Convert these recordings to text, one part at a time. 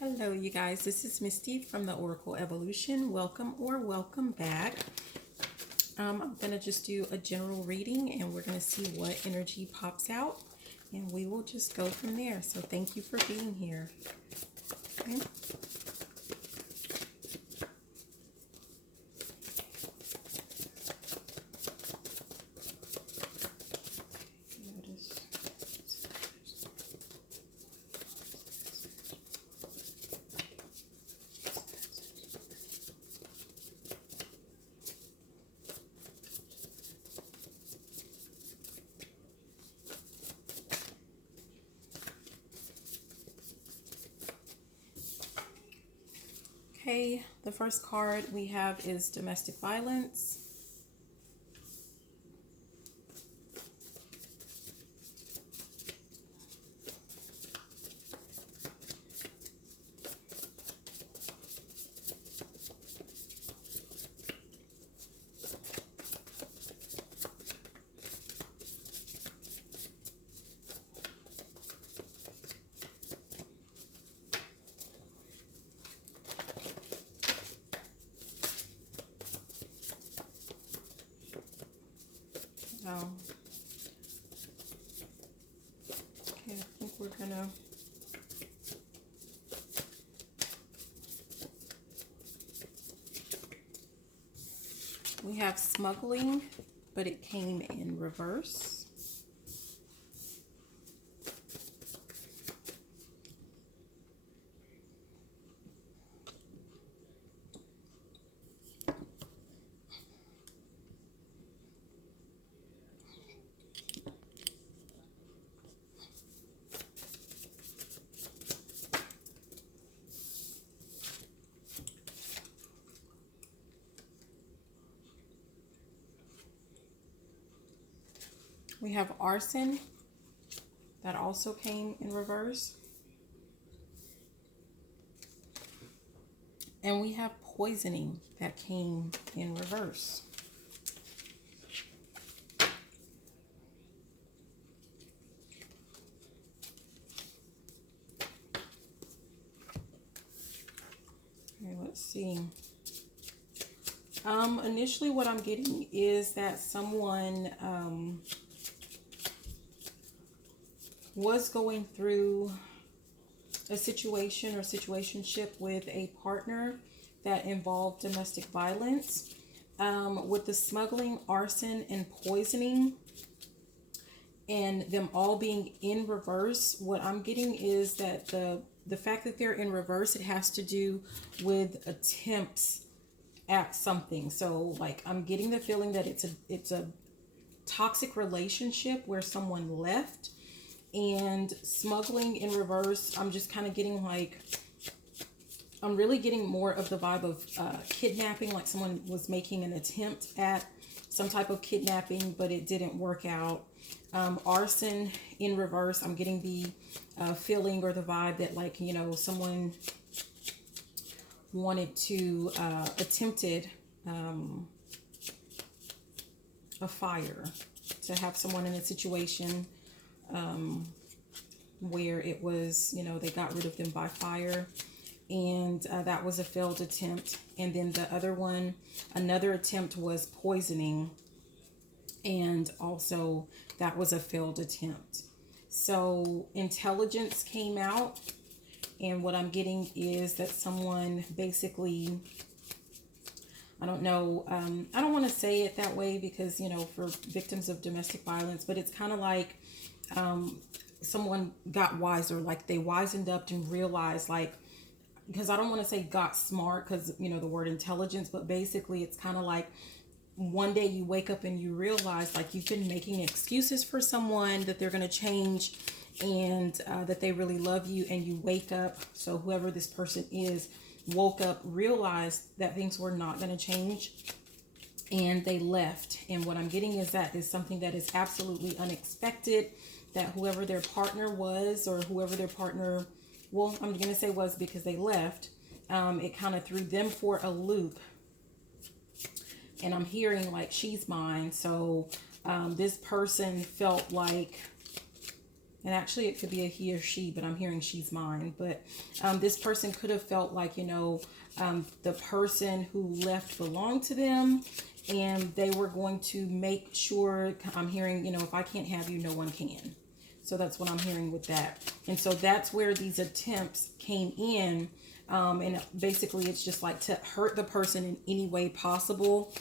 Hello, you guys. This is Misty from the Oracle Evolution. Welcome or welcome back. I'm going to just do a general reading and we're going to see what energy pops out and we will just go from there. So thank you for being here. Okay. Okay, the first card we have is domestic violence. Okay, I think we're gonna we have smuggling, but it came in reverse. We have arson that also came in reverse. And we have poisoning that came in reverse. Okay, let's see. Initially what I'm getting is that someone was going through a situation or situationship with a partner that involved domestic violence. With the smuggling, arson, and poisoning, and them all being in reverse, what I'm getting is that the fact that they're in reverse, it has to do with attempts at something. So like I'm getting the feeling that it's a toxic relationship where someone left. And smuggling in reverse, I'm just kind of getting like, I'm really getting more of the vibe of kidnapping, like someone was making an attempt at some type of kidnapping, but it didn't work out. Arson in reverse, I'm getting the feeling or the vibe that, like, you know, someone wanted to attempted a fire, to have someone in a situation where it was, you know, they got rid of them by fire, and that was a failed attempt. And then the other one, another attempt was poisoning, and also that was a failed attempt. So intelligence came out, and what I'm getting is that someone basically, I don't know, I don't want to say it that way because, you know, for victims of domestic violence, but it's kind of like someone got wiser, like they wisened up and realized, like, because I don't want to say got smart because, you know, the word intelligence, but basically it's kind of like one day you wake up and you realize, like, you've been making excuses for someone that they're going to change and that they really love you, and you wake up. So whoever this person is woke up, realized that things were not going to change, and they left. And what I'm getting is that is something that is absolutely unexpected, that whoever their partner was, or whoever their partner, well, I'm going to say was because they left, it kind of threw them for a loop. And I'm hearing like, she's mine. So this person felt like And actually it could be a he or she, but I'm hearing she's mine. But this person could have felt like, the person who left belonged to them, and they were going to make sure, I'm hearing, if I can't have you, no one can. So that's what I'm hearing with that. And so that's where these attempts came in. And basically it's just like to hurt the person in any way possible.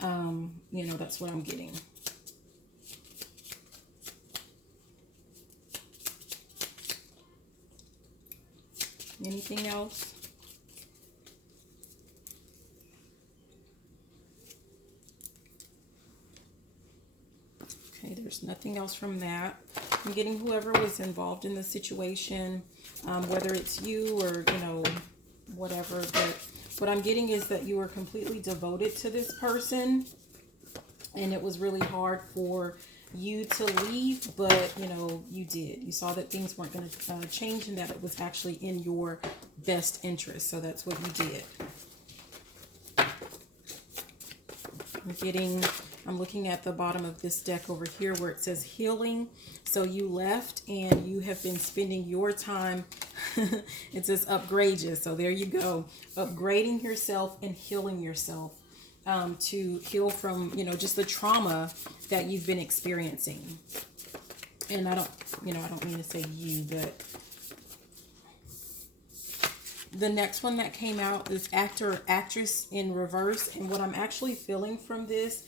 That's what I'm getting. Anything else? Okay, there's nothing else from that. I'm getting whoever was involved in the situation, whether it's you or, whatever. But what I'm getting is that you were completely devoted to this person, and it was really hard for you to leave, but you did. You saw that things weren't going to change, and that it was actually in your best interest. So that's what you did. I'm looking at the bottom of this deck over here where it says healing. So you left and you have been spending your time, it says upgrade. So there you go, upgrading yourself and healing yourself, to heal from, just the trauma that you've been experiencing. And I don't mean to say you, but the next one that came out is actor or actress in reverse. And what I'm actually feeling from this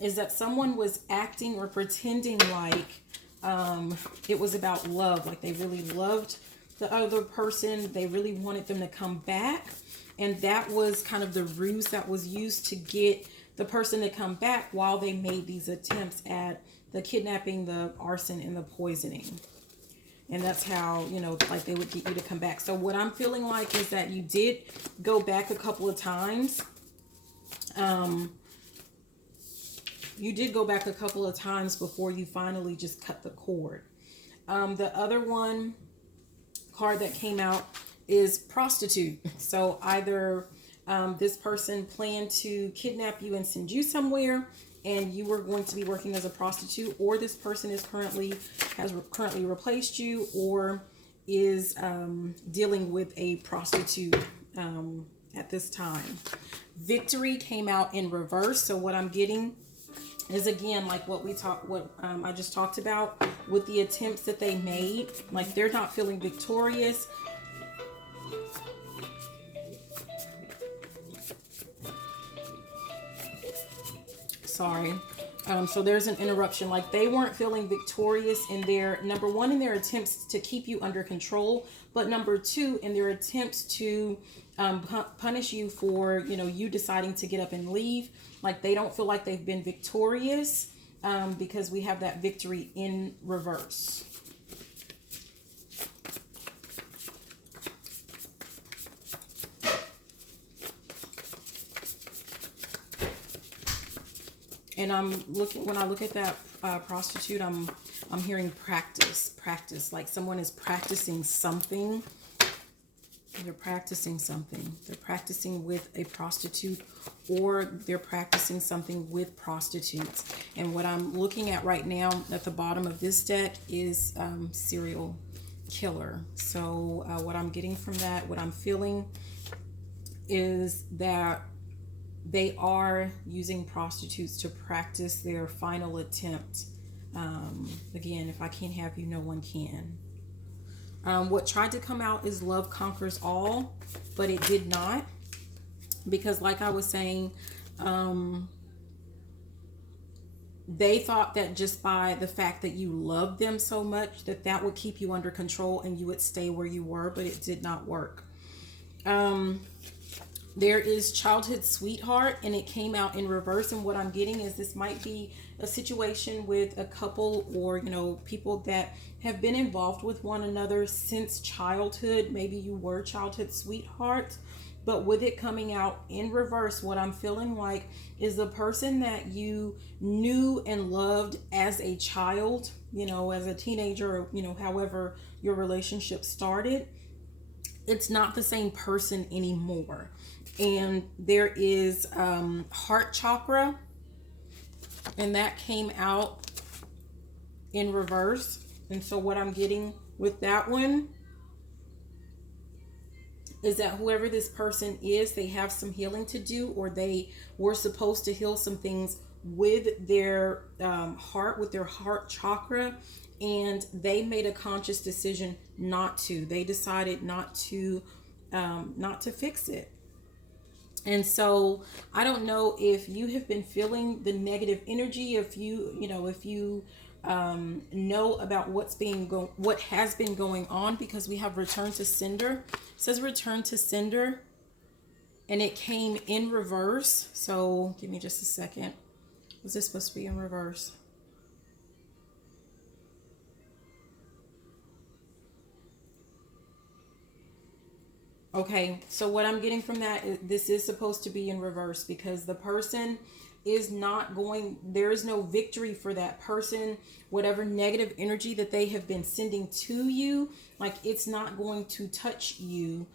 is that someone was acting or pretending like it was about love, like they really loved the other person, they really wanted them to come back, and that was kind of the ruse that was used to get the person to come back while they made these attempts at the kidnapping, the arson, and the poisoning. And that's how, like they would get you to come back. So what I'm feeling like is that you did go back a couple of times. You did go back a couple of times before you finally just cut the cord. The other card that came out is prostitute. So either this person planned to kidnap you and send you somewhere, and you were going to be working as a prostitute, or this person has currently replaced you, or is dealing with a prostitute at this time. Victory came out in reverse. So what I'm getting is, again, like what I just talked about with the attempts that they made. Like they're not feeling victorious. Sorry. So there's an interruption. Like they weren't feeling victorious in their, number one, in their attempts to keep you under control, but number two, in their attempts to punish you for, you deciding to get up and leave. Like they don't feel like they've been victorious, because we have that victory in reverse. And when I look at that prostitute, I'm hearing practice, like someone is practicing something. They're practicing something. They're practicing with a prostitute, or they're practicing something with prostitutes. And what I'm looking at right now at the bottom of this deck is serial killer. So what I'm getting from that, what I'm feeling is that they are using prostitutes to practice their final attempt. Again, if I can't have you, no one can. What tried to come out is love conquers all, but it did not. Because like I was saying, they thought that just by the fact that you loved them so much, that would keep you under control and you would stay where you were, but it did not work. There is childhood sweetheart, and it came out in reverse. And what I'm getting is this might be a situation with a couple, or, people that have been involved with one another since childhood. Maybe you were childhood sweethearts, but with it coming out in reverse, what I'm feeling like is the person that you knew and loved as a child, as a teenager, or, however your relationship started. It's not the same person anymore. And there is heart chakra, and that came out in reverse. And so what I'm getting with that one is that whoever this person is, they have some healing to do, or they were supposed to heal some things with their heart, with their heart chakra, and they made a conscious decision not to. They decided not to fix it. And so I don't know if you have been feeling the negative energy, if you know about what has been going on, because we have return to sender. It says return to sender, and it came in reverse. So give me just a second. Was this supposed to be in reverse? Okay, so what I'm getting from that is this is supposed to be in reverse, because the person is not going, there is no victory for that person. Whatever negative energy that they have been sending to you, like, it's not going to touch you,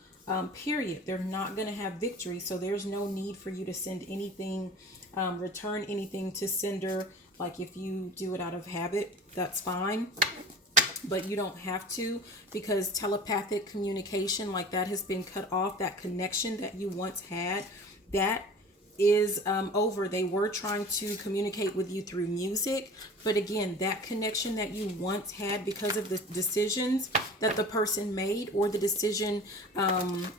period. They're not going to have victory. So there's no need for you to send anything, return anything to sender. Like, if you do it out of habit, that's fine. But you don't have to, because telepathic communication, like, that has been cut off. That connection that you once had, that is over. They were trying to communicate with you through music, but again, that connection that you once had, because of the decisions that the person made, or the decision,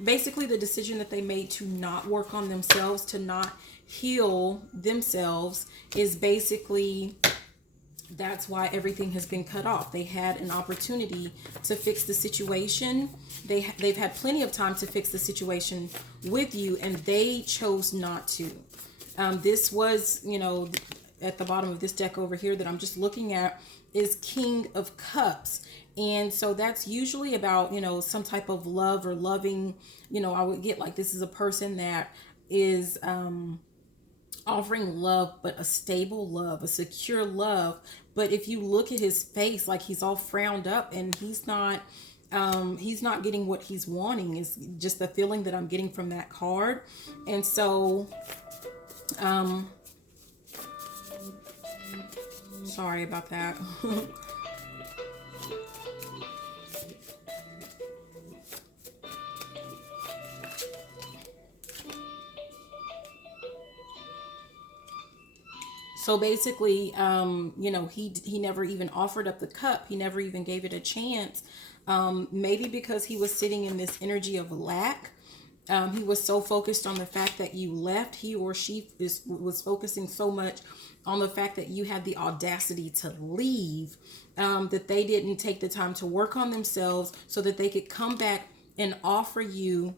basically the decision that they made to not work on themselves, to not heal themselves, is basically, that's why everything has been cut off. They had an opportunity to fix the situation. They've had plenty of time to fix the situation with you, and they chose not to. This was, at the bottom of this deck over here that I'm just looking at, is King of Cups. And so that's usually about, some type of love or loving. I would get, like, this is a person that is offering love, but a stable love, a secure love. But if you look at his face, like, he's all frowned up, and he's not getting what he's wanting, is just the feeling that I'm getting from that card. And so sorry about that. So basically, he never even offered up the cup. He never even gave it a chance. Maybe because he was sitting in this energy of lack. He was so focused on the fact that you left. He or she was focusing so much on the fact that you had the audacity to leave, that they didn't take the time to work on themselves so that they could come back and offer you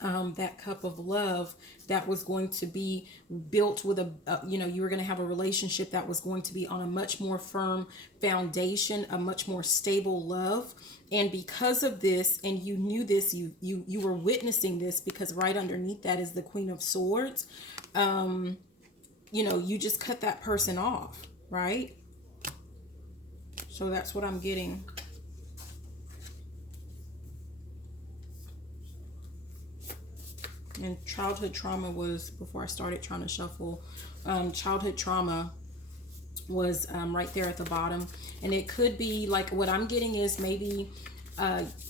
that cup of love that was going to be built with you were going to have a relationship that was going to be on a much more firm foundation, a much more stable love. And because of this, and you knew this, you were witnessing this, because right underneath that is the Queen of Swords. You just cut that person off, right? So that's what I'm getting. And childhood trauma was, before I started trying to shuffle, childhood trauma was right there at the bottom. And it could be, like, what I'm getting is maybe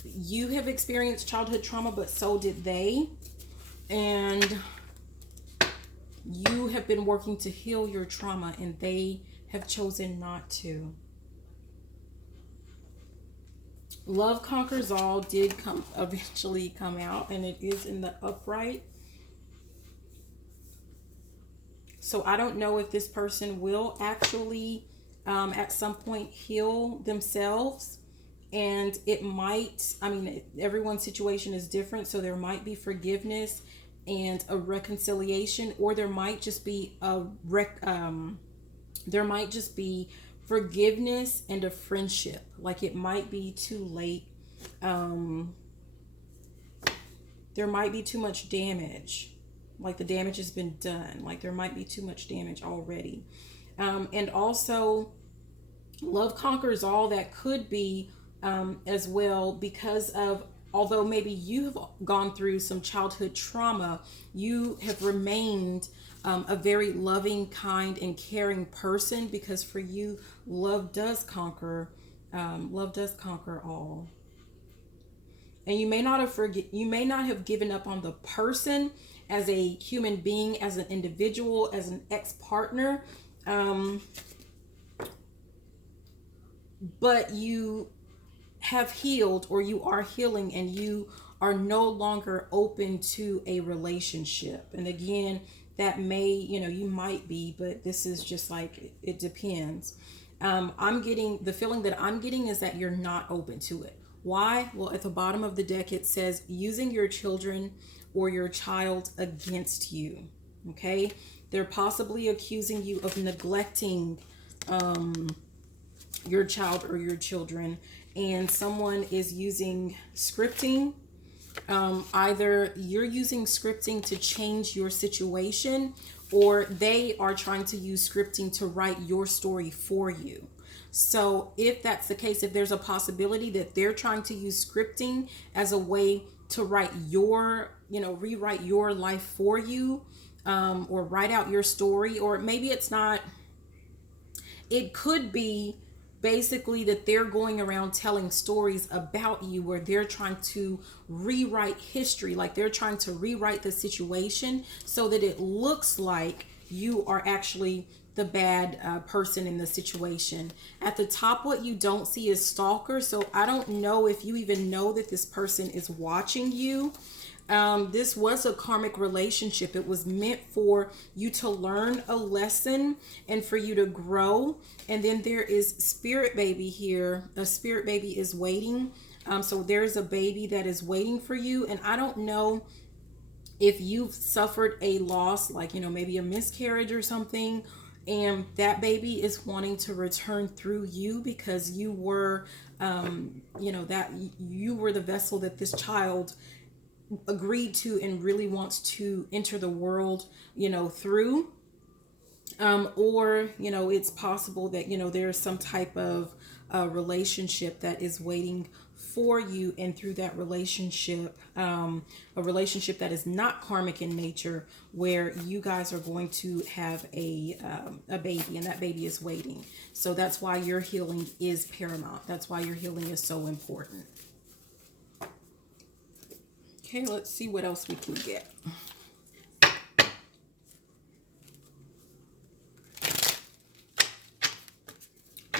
you have experienced childhood trauma, but so did they. And you have been working to heal your trauma, and they have chosen not to. Love Conquers All did eventually come out, and it is in the upright. So I don't know if this person will actually at some point heal themselves. And it might, everyone's situation is different. So there might be forgiveness and a reconciliation, or there might just be forgiveness and a friendship. Like, it might be too late. There might be too much damage. Like, the damage has been done. Like, there might be too much damage already. And also, Love Conquers All, that could be as well, because of although maybe you have gone through some childhood trauma, you have remained a very loving, kind, and caring person, because for you, love does conquer. Love does conquer all. And you may not have given up on the person as a human being, as an individual, as an ex-partner, um, but you have healed, or you are healing, and you are no longer open to a relationship. And again, that may, you might be, but this is just like, it depends. I'm getting the feeling that I'm getting is that you're not open to it. Why? Well, at the bottom of the deck, it says using your children or your child against you. Okay. They're possibly accusing you of neglecting your child or your children, and someone is using scripting. Either you're using scripting to change your situation, or they are trying to use scripting to write your story for you. So if that's the case, if there's a possibility that they're trying to use scripting as a way to write your, rewrite your life for you, or write out your story, or maybe it's not, it could be basically that they're going around telling stories about you, where they're trying to rewrite history, like they're trying to rewrite the situation so that it looks like you are actually the bad person in the situation. At the top, what you don't see is stalker. So I don't know if you even know that this person is watching you. This was a karmic relationship. It was meant for you to learn a lesson and for you to grow. And then there is spirit baby here. A spirit baby is waiting. So there's a baby that is waiting for you. And I don't know if you've suffered a loss, like, maybe a miscarriage or something, and that baby is wanting to return through you, because you were, that you were the vessel that this child agreed to and really wants to enter the world, through. Or, it's possible that, there's some type of relationship that is waiting for you. And through that relationship, a relationship that is not karmic in nature, where you guys are going to have a baby, and that baby is waiting. So that's why your healing is paramount. That's why your healing is so important. Okay, let's see what else we can get.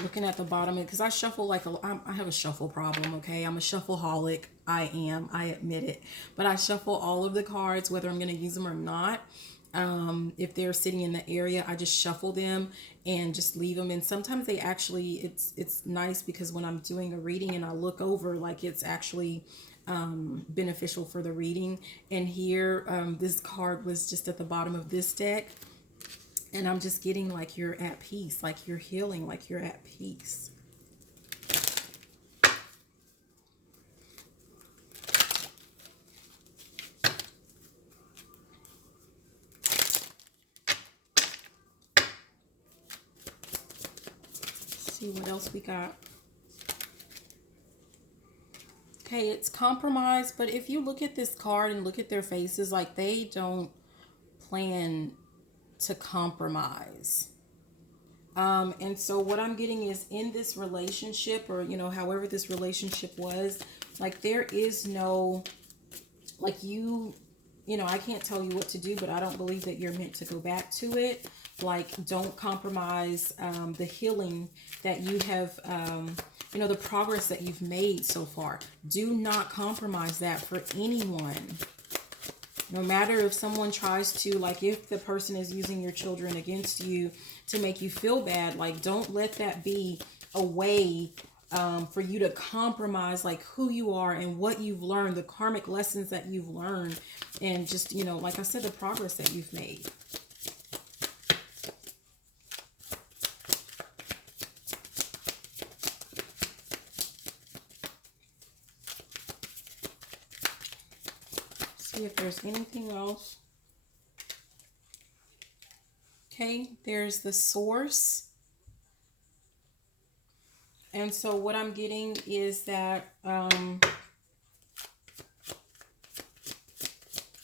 Looking at the bottom, because I shuffle like I have a shuffle problem, okay? I'm a shuffleaholic. I admit it. But I shuffle all of the cards, whether I'm going to use them or not. If they're sitting in the area, I just shuffle them and just leave them. And sometimes they actually, it's nice, because when I'm doing a reading and I look over, like, it's actually beneficial for the reading. And here, this card was just at the bottom of this deck, and I'm just getting like you're at peace, like you're healing, like you're at peace. Let's see what else we got. Okay, it's compromise, but if you look at this card and look at their faces, like, they don't plan to compromise. And so what I'm getting is, in this relationship, or, however this relationship was, like, there is no, like, I can't tell you what to do, but I don't believe that you're meant to go back to it. Like, don't compromise the healing that you have, the progress that you've made so far. Do not compromise that for anyone. No matter if someone tries to, like, if the person is using your children against you to make you feel bad, like, don't let that be a way for you to compromise, like, who you are and what you've learned, the karmic lessons that you've learned, and just, like I said, the progress that you've made. See if there's anything else. Okay, there's the source. And so what I'm getting is that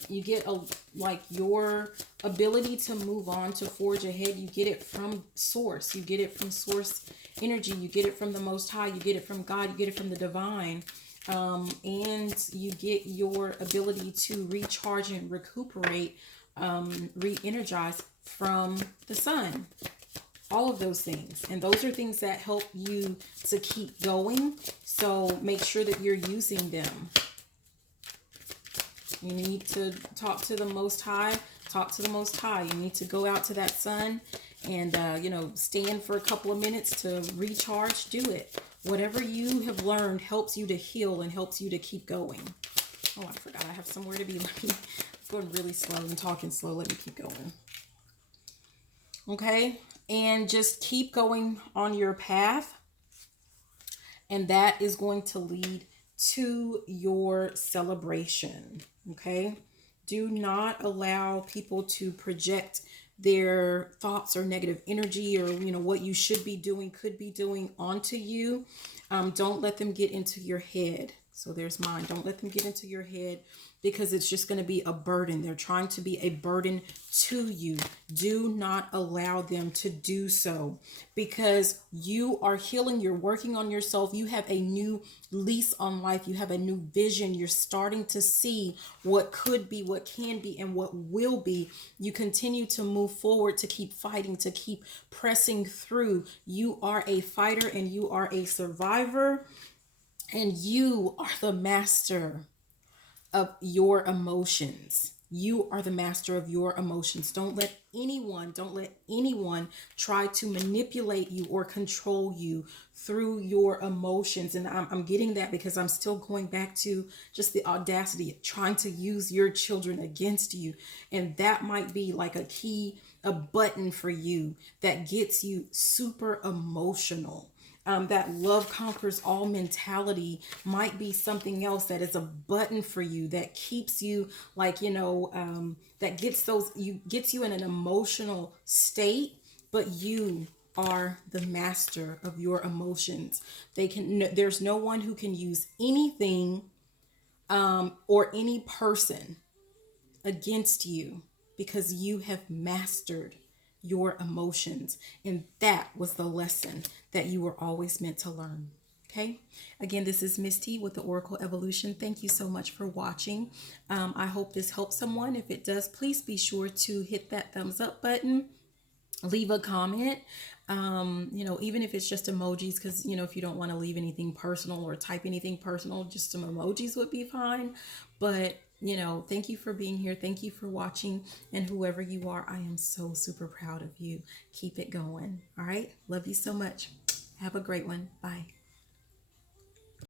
You get like your ability to move on, to forge ahead. You get it from source. You get it from source energy. You get it from the Most High. You get it from God. You get it from the divine. And you get your ability to recharge and recuperate, re-energize from the sun. All of those things. And those are things that help you to keep going. So make sure that you're using them. You need to talk to the Most High. Talk to the Most High. You need to go out to that sun and, stand for a couple of minutes to recharge. Do it. Whatever you have learned helps you to heal and helps you to keep going. Oh, I forgot I have somewhere to be. It's going really slow and talking slow. Let me keep going. Okay. And just keep going on your path. And that is going to lead to your celebration. Okay. Do not allow people to project their thoughts or negative energy or, what you should be doing, could be doing onto you. Don't let them get into your head. So there's mine. Don't let them get into your head, because it's just going to be a burden. They're trying to be a burden to you. Do not allow them to do so, because you are healing. You're working on yourself. You have a new lease on life. You have a new vision. You're starting to see what could be, what can be, and what will be. You continue to move forward, to keep fighting, to keep pressing through. You are a fighter and you are a survivor, and you are the master of your emotions. You are the master of your emotions. Don't let anyone try to manipulate you or control you through your emotions. And I'm getting that because I'm still going back to just the audacity of trying to use your children against you. And that might be like a button for you that gets you super emotional. That love conquers all mentality might be something else that is a button for you that keeps you that gets you in an emotional state, but you are the master of your emotions. There's no one who can use anything or any person against you, because you have mastered your emotions. And that was the lesson that you were always meant to learn. Okay. Again, this is Misty with the Oracle Evolution. Thank you so much for watching. I hope this helps someone. If it does, please be sure to hit that thumbs up button. Leave a comment, even if it's just emojis, because, if you don't want to leave anything personal or type anything personal, just some emojis would be fine. But, thank you for being here. Thank you for watching. And whoever you are, I am so super proud of you. Keep it going. All right. Love you so much. Have a great one. Bye.